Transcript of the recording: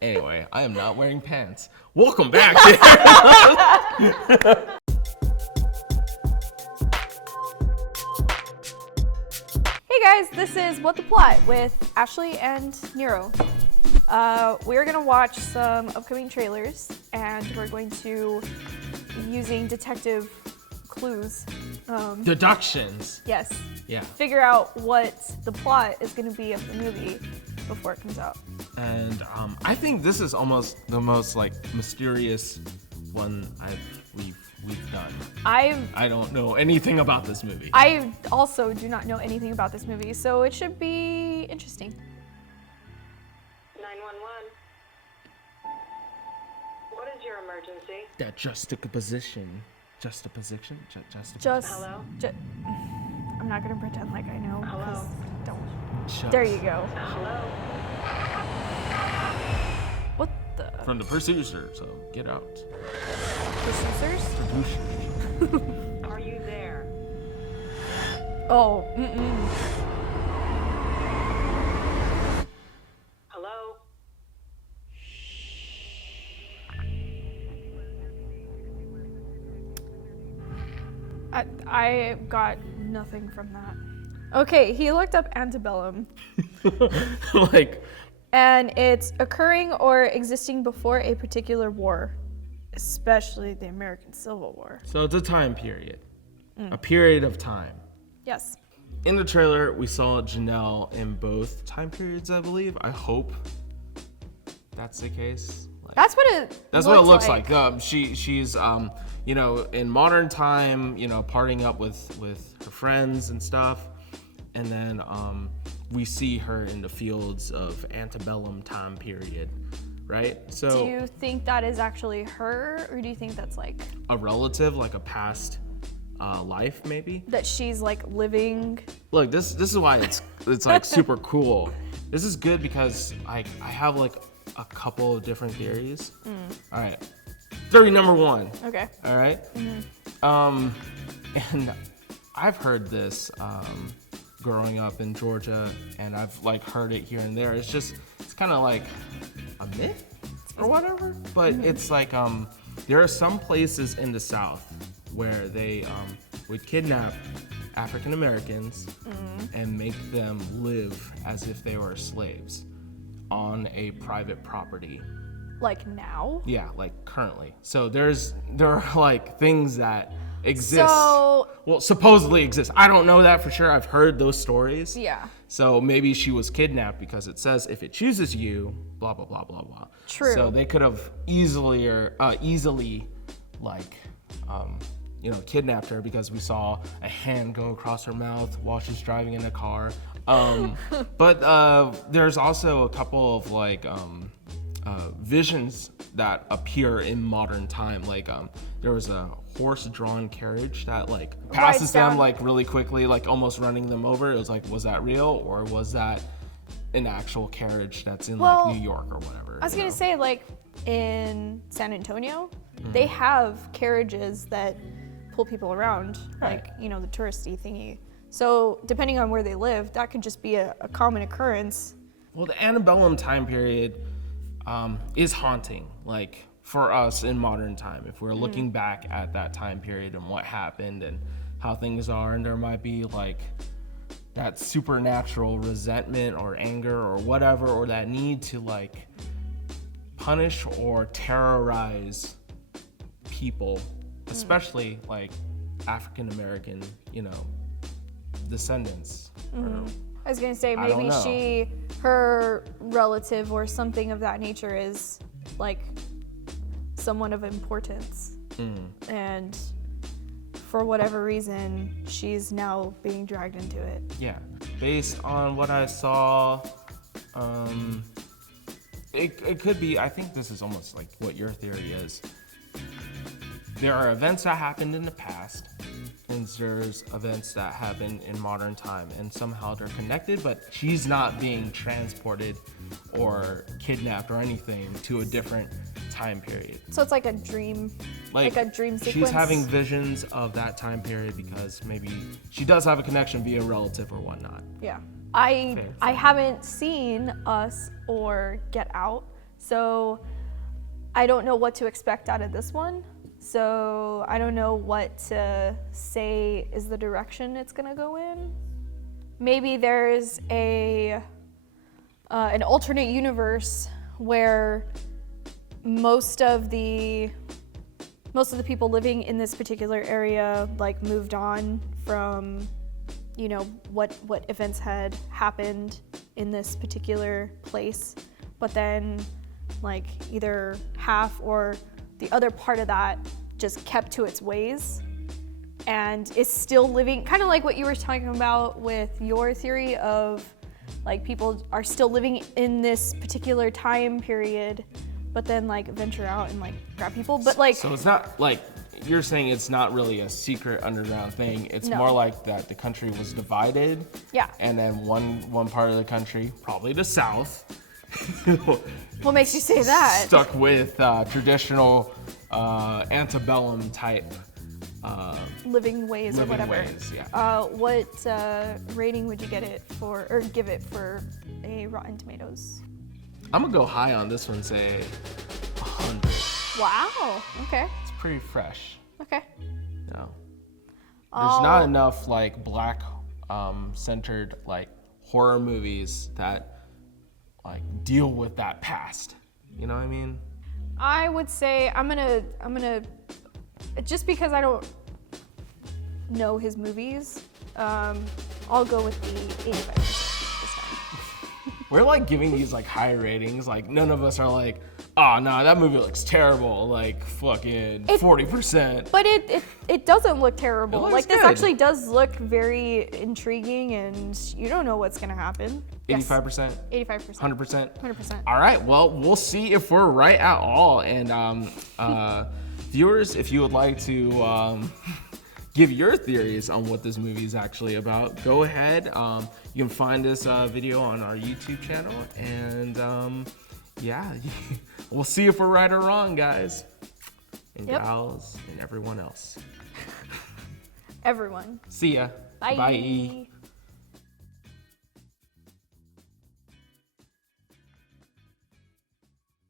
Anyway, I am not wearing pants. Welcome back. Hey guys, this is What the Plot with Ashley and Nero. We're gonna watch some upcoming trailers, and we're going to be using detective clues. Deductions. Yes. Yeah. Figure out what the plot is gonna be of the movie before it comes out. And I think this is almost the most like mysterious one we've done. I don't know anything about this movie. I also do not know anything about this movie, so it should be interesting. 911. What is your emergency? That juxtaposition. Hello? I'm not gonna pretend like I know. Hello? 'Cause don't. Just There you go. Hello? What the? From the producer, so get out. Producers? Are you there? Oh, Hello? I got nothing from that. Okay, he looked up Antebellum, Like, and it's occurring or existing before a particular war, especially the American Civil War. so it's a time period. A period of time. Yes. In the trailer, we saw Janelle in both time periods, I believe. I hope that's the case. Like, That's what it looks like. She's in modern time, partying up with her friends and stuff. And then we see her in the fields of antebellum time period, right? So Do you think that is actually her, or do you think that's like a relative, like a past life, maybe? that she's like living? Look, this is why it's like super cool. This is good because I have like a couple of different theories. All right, theory number one. Okay. All right. And I've heard this growing up in Georgia, and I've like heard it here and there. It's kind of like a myth or whatever. But it's like there are some places in the South where they would kidnap African Americans and make them live as if they were slaves on a private property. Like now? Yeah, like currently. So there are like things that exist. So Well, supposedly exist. I don't know that for sure. I've heard those stories. yeah. So maybe she was kidnapped because it says if it chooses you, blah blah blah blah blah. True. So they could have easily like kidnapped her because we saw a hand go across her mouth while she's driving in a car. But there's also a couple of like visions that appear in modern time. Like there was a horse-drawn carriage that like passes them like really quickly, like almost running them over. It was like, was that real, or was that an actual carriage that's in like New York or whatever? I was gonna say, like in San Antonio, they have carriages that pull people around, like the touristy thingy. So depending on where they live, that could just be a common occurrence. Well, the antebellum time period is haunting, like for us in modern time. If we're looking back at that time period and what happened and how things are, and there might be like that supernatural resentment or anger or whatever, or that need to like punish or terrorize people, especially like African American, descendants. Or, I was gonna say I don't maybe know. her relative or something of that nature is like someone of importance, and for whatever reason she's now being dragged into it. yeah, based on what I saw, it could be. I think this is almost like what your theory is. There are events that happened in the past, and there's events that happen in modern time, and somehow they're connected, but she's not being transported or kidnapped or anything to a different time period. So it's like a dream, like a dream sequence. She's having visions of that time period because maybe she does have a connection via relative or whatnot. Yeah. I Fair. haven't seen Us or Get Out, So I don't know what to expect out of this one. So I don't know what to say is the direction it's gonna go in. Maybe there's an alternate universe where most of the people living in this particular area like moved on from, you know, what events had happened in this particular place, but then like either half or the other part of that just kept to its ways and is still living, kind of like what you were talking about with your theory of like people are still living in this particular time period, but then like venture out and like grab people. But like, So it's not like, you're saying it's not really a secret underground thing. It's No. more like that the country was divided. Yeah. And then one part of the country, probably the South, what makes you say that? stuck with traditional antebellum type Living ways or living whatever. ways. Yeah. What rating would you get it for, or give it for a Rotten Tomatoes? I'm gonna go high on this one, say 100. Wow. Okay. It's pretty fresh. Okay. No. There's not enough like black centered like horror movies that like deal with that past. You know what I mean? I would say I'm gonna just because I don't know his movies, I'll go with the 85% this time. We're like giving these like high ratings. Like none of us are like, oh no, that movie looks terrible. Like fucking 40%. But it doesn't look terrible. It looks Like this good. actually does look very intriguing, and you don't know what's gonna happen. 85%. 85%. 100%. 100%. All right, well, we'll see if we're right at all. And viewers, if you would like to give your theories on what this movie is actually about, go ahead. You can find this video on our YouTube channel. And yeah, we'll see if we're right or wrong, guys. And Yep. gals and everyone else. Everyone. See ya. Bye. Bye.